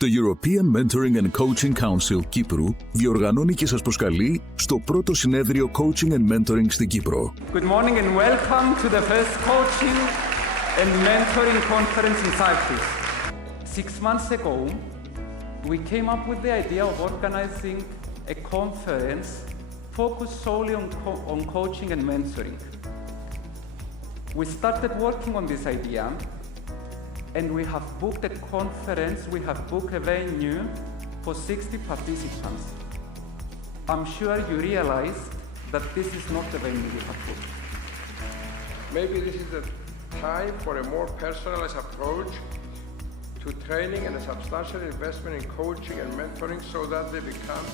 Το European Mentoring and Coaching Council Κύπρου διοργανώνει και σας προσκαλεί στο πρώτο συνέδριο Coaching and Mentoring στην Κύπρο. Good morning and welcome to the first Coaching and Mentoring Conference in Cyprus. 6 months ago, we came up with the idea of organizing a conference focused solely on coaching and mentoring. We started working on this idea, and we have booked a conference, we have booked a venue for 60 participants. I'm sure you realize that this is not the venue we have booked. Maybe this is the time for a more personalized approach to training and a substantial investment in coaching and mentoring so that they become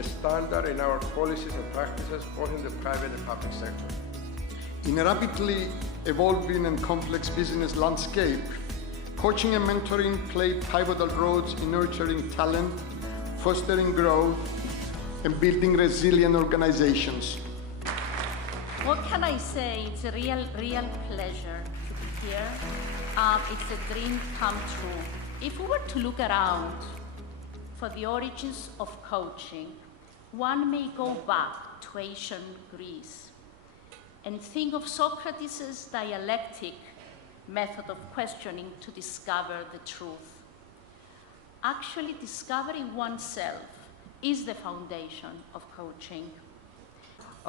a standard in our policies and practices, both in the private and public sector. In a rapidly evolving and complex business landscape, coaching and mentoring play pivotal roles in nurturing talent, fostering growth, and building resilient organizations. What can I say? It's a real pleasure to be here. It's a dream come true. If we were to look around for the origins of coaching, one may go back to ancient Greece and think of Socrates' dialectic method of questioning to discover the truth. Actually, discovering oneself is the foundation of coaching.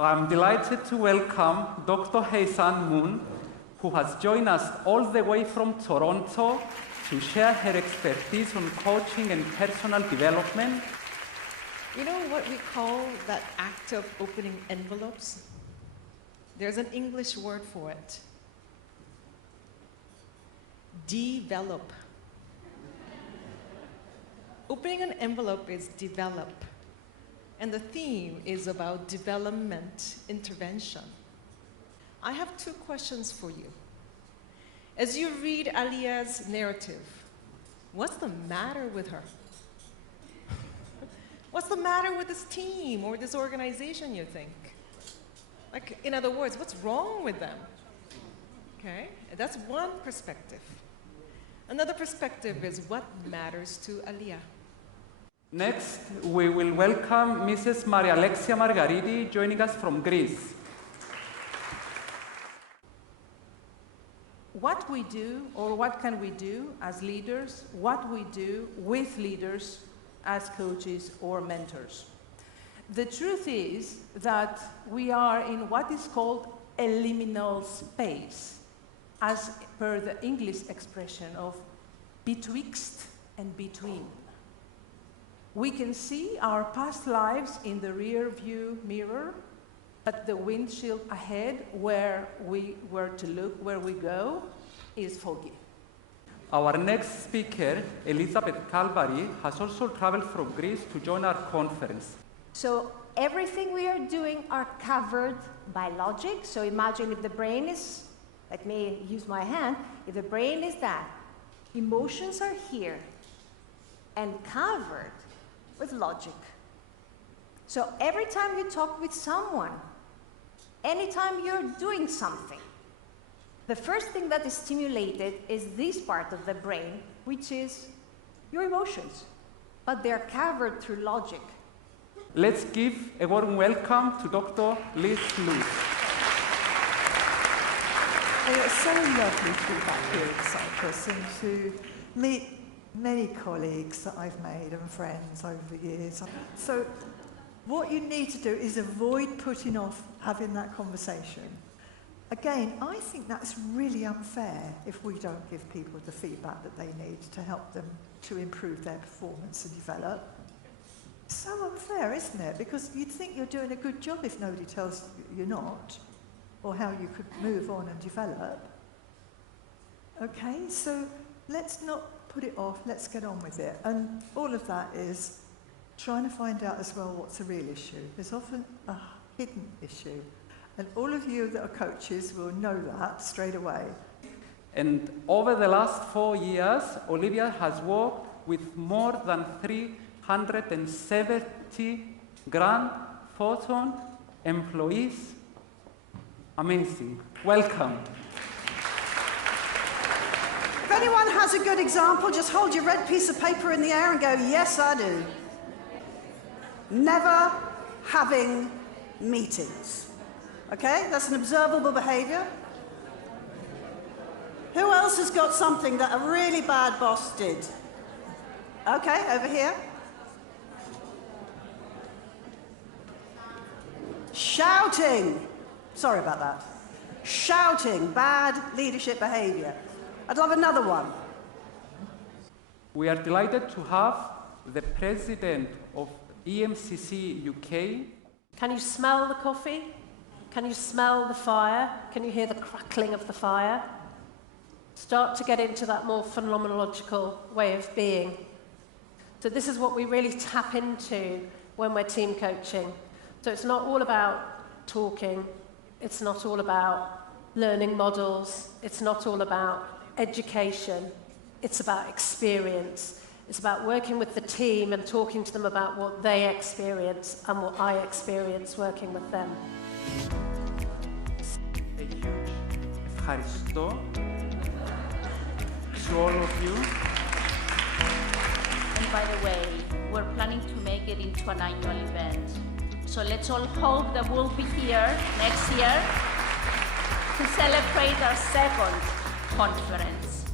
I'm delighted to welcome Dr. Heisan Moon, who has joined us all the way from Toronto to share her expertise on coaching and personal development. You know what we call that act of opening envelopes? There's an English word for it. Develop. Opening an envelope is develop, and the theme is about development intervention. I have 2 questions for you. As you read Alia's narrative, what's the matter with her? What's the matter with this team or this organization, you think? Like, in other words, what's wrong with them? Okay, that's one perspective. Another perspective is what matters to Alia. Next, we will welcome Mrs. Maria Alexia Margaridi, joining us from Greece. What we do, or what can we do as leaders, what we do with leaders as coaches or mentors. The truth is that we are in what is called a liminal space, as per the English expression of betwixt and between. We can see our past lives in the rear view mirror, but the windshield ahead, where we were to look, where we go, is foggy. Our next speaker, Elizabeth Calvary, has also traveled from Greece to join our conference. So everything we are doing are covered by logic. So imagine if the brain is, let me use my hand, if the brain is that, emotions are here and covered with logic. So every time you talk with someone, anytime you're doing something, the first thing that is stimulated is this part of the brain, which is your emotions, but they're covered through logic. Let's give a warm welcome to Dr. Liz Lewis. It's so lovely to be back here in Cyprus and to meet many colleagues that I've made and friends over the years. So what you need to do is avoid putting off having that conversation. Again, I think that's really unfair if we don't give people the feedback that they need to help them to improve their performance and develop. So unfair, isn't it? Because you'd think you're doing a good job if nobody tells you you're not, or how you could move on and develop. Okay, so let's not put it off, let's get on with it. And all of that is trying to find out as well what's a real issue. There's often a hidden issue. And all of you that are coaches will know that straight away. And over the last 4 years, Olivia has worked with more than 370 Grant Thornton employees. Amazing. Welcome. Very anyone has a good example, just hold your red piece of paper in the air and go, yes, I do. Never having meetings. Okay, that's an observable behavior. Who else has got something that a really bad boss did? Okay, over here. Shouting. Sorry about that. Shouting, bad leadership behavior. I'd love another one. We are delighted to have the president of EMCC UK. Can you smell the coffee? Can you smell the fire? Can you hear the crackling of the fire? Start to get into that more phenomenological way of being. So this is what we really tap into when we're team coaching. So it's not all about talking. It's not all about learning models. It's not all about education. It's about experience. It's about working with the team and talking to them about what they experience and what I experience working with them. A huge ευχαριστώ to all of you. And by the way, we're planning to make it into an annual event. So let's all hope that we'll be here next year to celebrate our second conference.